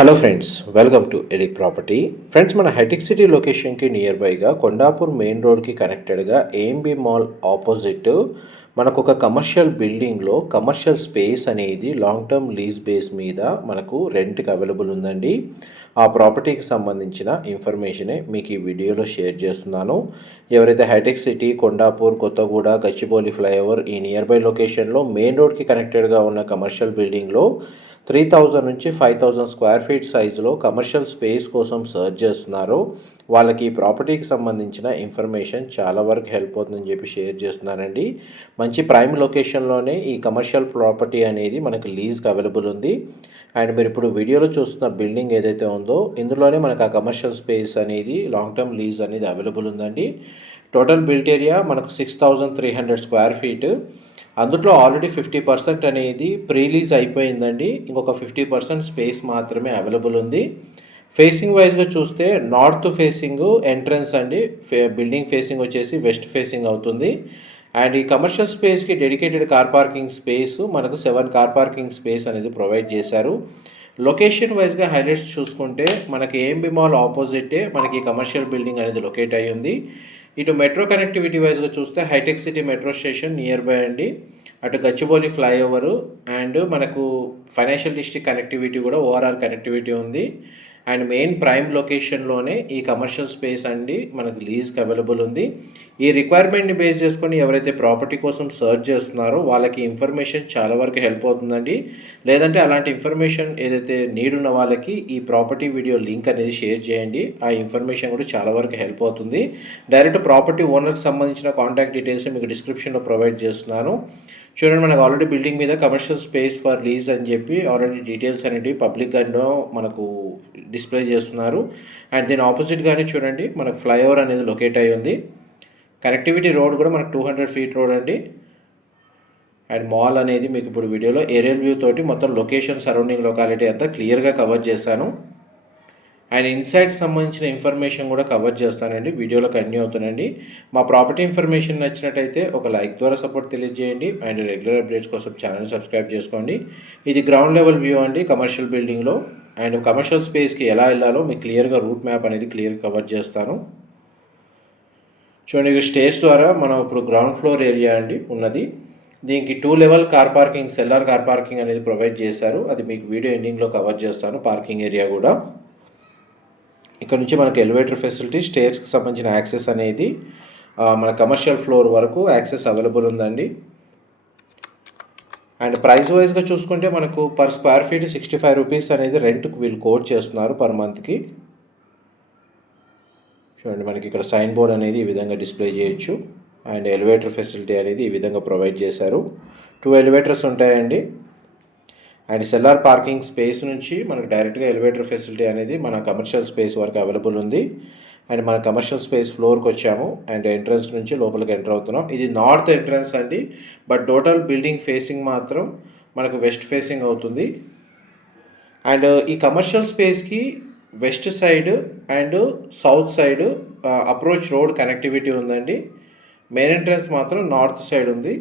Hello friends, welcome to ఎలిక్ property. Friends, మన hitech city లొకేషన్కి నియర్ బైగా కొండాపూర్ మెయిన్ రోడ్కి కనెక్టెడ్గా ఏఎంబి మాల్ ఆపోజిట్ మనకు ఒక కమర్షియల్ బిల్డింగ్లో కమర్షియల్ స్పేస్ అనేది లాంగ్ టర్మ్ లీజ్ బేస్ మీద మనకు రెంట్కి అవైలబుల్ ఉందండి. ఆ ప్రాపర్టీకి సంబంధించిన ఇన్ఫర్మేషనే మీకు ఈ వీడియోలో షేర్ చేస్తున్నాను. ఎవరైతే హైటెక్ సిటీ, కొండాపూర్, కొత్తగూడ, గచ్చిబౌలి ఫ్లైఓవర్ ఈ నియర్ బై లొకేషన్లో మెయిన్ రోడ్కి కనెక్టెడ్గా ఉన్న కమర్షియల్ బిల్డింగ్లో 3000 నుంచి 5000 స్క్వేర్ ఫీట్ సైజులో కమర్షియల్ స్పేస్ కోసం సర్చ్ చేస్తున్నారో వాళ్ళకి ఈ ప్రాపర్టీకి సంబంధించిన ఇన్ఫర్మేషన్ చాలా వరకు హెల్ప్ అవుతుందని చెప్పి షేర్ చేస్తున్నానండి. మంచి ప్రైమ్ లొకేషన్లోనే ఈ కమర్షియల్ ప్రాపర్టీ అనేది మనకు లీజ్కి అవైలబుల్ ఉంది. అండ్ మీరు ఇప్పుడు వీడియోలో చూస్తున్న బిల్డింగ్ ఏదైతే ఉందో ఇందులోనే మనకు ఆ కమర్షియల్ స్పేస్ అనేది లాంగ్ టర్మ్ లీజ్ అనేది అవైలబుల్ ఉందండి. టోటల్ బిల్ట్ ఏరియా మనకు 6300 స్క్వేర్ ఫీట్. అందులో ఆల్రెడీ 50% అనేది ప్రీలీజ్ అయిపోయిందండి. ఇంకొక 50% స్పేస్ మాత్రమే అవైలబుల్ ఉంది. ఫేసింగ్ వైజ్గా చూస్తే నార్త్ ఫేసింగ్ ఎంట్రన్స్ అండి. బిల్డింగ్ ఫేసింగ్ వచ్చేసి వెస్ట్ ఫేసింగ్ అవుతుంది. అండ్ ఈ కమర్షియల్ స్పేస్కి డెడికేటెడ్ కార్ పార్కింగ్ స్పేస్ మనకు 7 కార్ పార్కింగ్ స్పేస్ అనేది ప్రొవైడ్ చేశారు. లొకేషన్ వైజ్గా హైలైట్స్ చూసుకుంటే మనకి ఏఎంబి మాల్ ఆపోజిటే మనకి కమర్షియల్ బిల్డింగ్ అనేది లొకేట్ అయ్యి ఉంది. ఇటు మెట్రో కనెక్టివిటీ వైజ్గా చూస్తే హైటెక్ City metro station near by అండి. అటు గచ్చిబౌలి ఫ్లైఓవరు అండ్ మనకు ఫైనాన్షియల్ డిస్ట్రిక్ట్ కనెక్టివిటీ కూడా ఓఆర్ఆర్ కనెక్టివిటీ ఉంది. అండ్ మెయిన్ ప్రైమ్ లొకేషన్లోనే ఈ కమర్షియల్ స్పేస్ అండి మనకు లీజ్కి అవైలబుల్ ఉంది. ఈ రిక్వైర్మెంట్ని బేస్ చేసుకొని ఎవరైతే ప్రాపర్టీ కోసం సర్చ్ చేస్తున్నారో వాళ్ళకి ఇన్ఫర్మేషన్ చాలా వరకు హెల్ప్ అవుతుందండి. లేదంటే అలాంటి ఇన్ఫర్మేషన్ ఏదైతే నీడ్ ఉన్న వాళ్ళకి ఈ ప్రాపర్టీ వీడియో లింక్ అనేది షేర్ చేయండి. ఆ ఇన్ఫర్మేషన్ కూడా చాలా వరకు హెల్ప్ అవుతుంది. డైరెక్ట్ ప్రాపర్టీ ఓనర్కి సంబంధించిన కాంటాక్ట్ డీటెయిల్స్ మీకు డిస్క్రిప్షన్లో ప్రొవైడ్ చేస్తున్నాను. చూడండి, మనకు ఆల్రెడీ బిల్డింగ్ మీద కమర్షియల్ స్పేస్ ఫర్ లీజ్ అని చెప్పి ఆల్రెడీ డీటెయిల్స్ అనేవి పబ్లిక్గానో మనకు డిస్ప్లే చేస్తున్నారు. అండ్ దీని ఆపోజిట్గానే చూడండి మనకు ఫ్లైఓవర్ అనేది లొకేట్ అయ్యి ఉంది. కనెక్టివిటీ రోడ్ కూడా మనకు 200 ఫీట్ రోడ్ అండి. అండ్ మాల్ అనేది మీకు ఇప్పుడు వీడియోలో ఏరియల్ వ్యూ తోటి మొత్తం లొకేషన్ సరౌండింగ్ లొకాలిటీ అంతా క్లియర్గా కవర్ చేశాను. అండ్ ఇన్సైడ్ సంబంధించిన ఇన్ఫర్మేషన్ కూడా కవర్ చేస్తానండి. వీడియోలో కంటిన్యూ అవుతానండి. మా ప్రాపర్టీ ఇన్ఫర్మేషన్ నచ్చినట్టయితే ఒక లైక్ ద్వారా సపోర్ట్ తెలియజేయండి. అండ్ రెగ్యులర్ అప్డేట్స్ కోసం ఛానల్ సబ్స్క్రైబ్ చేసుకోండి. ఇది గ్రౌండ్ లెవెల్ వ్యూ అండి కమర్షియల్ బిల్డింగ్లో. అండ్ కమర్షియల్ స్పేస్కి ఎలా వెళ్ళాలో మీకు క్లియర్గా రూట్ మ్యాప్ అనేది క్లియర్గా కవర్ చేస్తాను. చూడండి, స్టేర్స్ ద్వారా మనం ఇప్పుడు గ్రౌండ్ ఫ్లోర్ ఏరియా అండి ఉన్నది. దీనికి 2 level car parking, cellar car parking అనేది ప్రొవైడ్ చేశారు. అది మీకు వీడియో ఎండింగ్లో కవర్ చేస్తాను. పార్కింగ్ ఏరియా కూడా ఇక్కడ నుంచి మనకు ఎలివేటర్ ఫెసిలిటీ, స్టేర్స్కి సంబంధించిన యాక్సెస్ అనేది మన కమర్షియల్ ఫ్లోర్ వరకు యాక్సెస్ అవైలబుల్ ఉందండి. అండ్ ప్రైస్ వైజ్గా చూసుకుంటే మనకు పర్ స్క్వేర్ ఫీట్ 65 రూపీస్ అనేది రెంట్కి వీళ్ళు కోట్ చేస్తున్నారు పర్ మంత్కి. చూడండి, మనకి ఇక్కడ సైన్ బోర్డ్ అనేది ఈ విధంగా డిస్ప్లే చేయొచ్చు. అండ్ ఎలివేటర్ ఫెసిలిటీ అనేది ఈ విధంగా ప్రొవైడ్ చేశారు. 2 ఎలివేటర్స్ ఉంటాయండి. అండ్ సెల్లార్ పార్కింగ్ స్పేస్ నుంచి మనకు డైరెక్ట్గా ఎలివేటర్ ఫెసిలిటీ అనేది మన కమర్షియల్ స్పేస్ వరకు అవైలబుల్ ఉంది. అండ్ మన కమర్షియల్ స్పేస్ ఫ్లోర్కి వచ్చాము. అండ్ ఎంట్రన్స్ నుంచి లోపలికి ఎంటర్ అవుతున్నాం. ఇది నార్త్ ఎంట్రన్స్ అండి. బట్ టోటల్ బిల్డింగ్ ఫేసింగ్ మాత్రం మనకు వెస్ట్ ఫేసింగ్ అవుతుంది. అండ్ ఈ కమర్షియల్ స్పేస్కి west side and south side approach road connectivity ఉందండి. మెయిన్ ఎంట్రన్స్ మాత్రం నార్త్ సైడ్ ఉంది.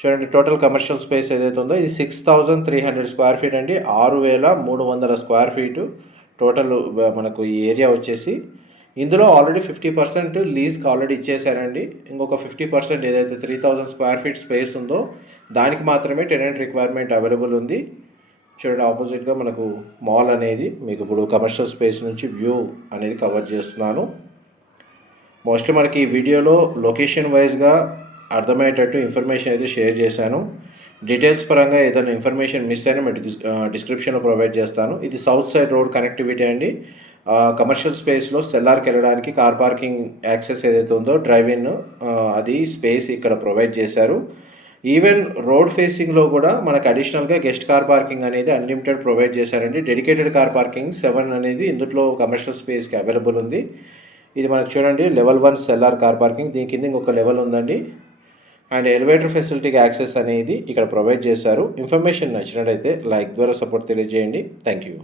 చూడండి, టోటల్ కమర్షియల్ స్పేస్ ఏదైతే ఉందో ఇది 6300 స్క్వేర్ ఫీట్ అండి. 6300 స్క్వేర్ ఫీటు టోటల్ మనకు ఈ ఏరియా వచ్చేసి. ఇందులో ఆల్రెడీ 50% లీజ్కి ఆల్రెడీ ఇచ్చేసారండి. ఇంకొక 50% ఏదైతే 3000 స్క్వేర్ ఫీట్ స్పేస్ ఉందో దానికి మాత్రమే టెనెంట్ రిక్వైర్మెంట్ అవైలబుల్ ఉంది. చూడండి, ఆపోజిట్గా మనకు మాల్ అనేది మీకు ఇప్పుడు కమర్షియల్ స్పేస్ నుంచి వ్యూ అనేది కవర్ చేస్తున్నాను. మోస్ట్లీ మనకి ఈ వీడియోలో లొకేషన్ వైజ్గా అర్థమయ్యేటట్టు ఇన్ఫర్మేషన్ అయితే షేర్ చేశాను. డీటెయిల్స్ పరంగా ఏదైనా ఇన్ఫర్మేషన్ మిస్ అయినా మీకు డిస్క్రిప్షన్లో ప్రొవైడ్ చేస్తాను. ఇది సౌత్ సైడ్ రోడ్ కనెక్టివిటీ అండి. కమర్షియల్ స్పేస్లో సెల్లార్కి వెళ్ళడానికి కార్ పార్కింగ్ యాక్సెస్ ఏదైతే ఉందో డ్రైవ్ ఇన్ అది స్పేస్ ఇక్కడ ప్రొవైడ్ చేశారు. ఈవెన్ రోడ్ ఫేసింగ్లో కూడా మనకు అడిషనల్గా గెస్ట్ కార్ పార్కింగ్ అనేది అన్లిమిటెడ్ ప్రొవైడ్ చేశారండి. డెడికేటెడ్ కార్ పార్కింగ్ 7 అనేది ఇందులో కమర్షియల్ స్పేస్కి అవైలబుల్ ఉంది. ఇది మనకు చూడండి లెవెల్ 1 సెల్లార్ కార్ పార్కింగ్. దీని కింద ఇంకొక లెవెల్ ఉందండి. అండ్ ఎలివేటర్ ఫెసిలిటీకి యాక్సెస్ అనేది ఇక్కడ ప్రొవైడ్ చేశారు. ఇన్ఫర్మేషన్ నచ్చినట్లయితే లైక్ ద్వారా సపోర్ట్ తెలియజేయండి. Thank you.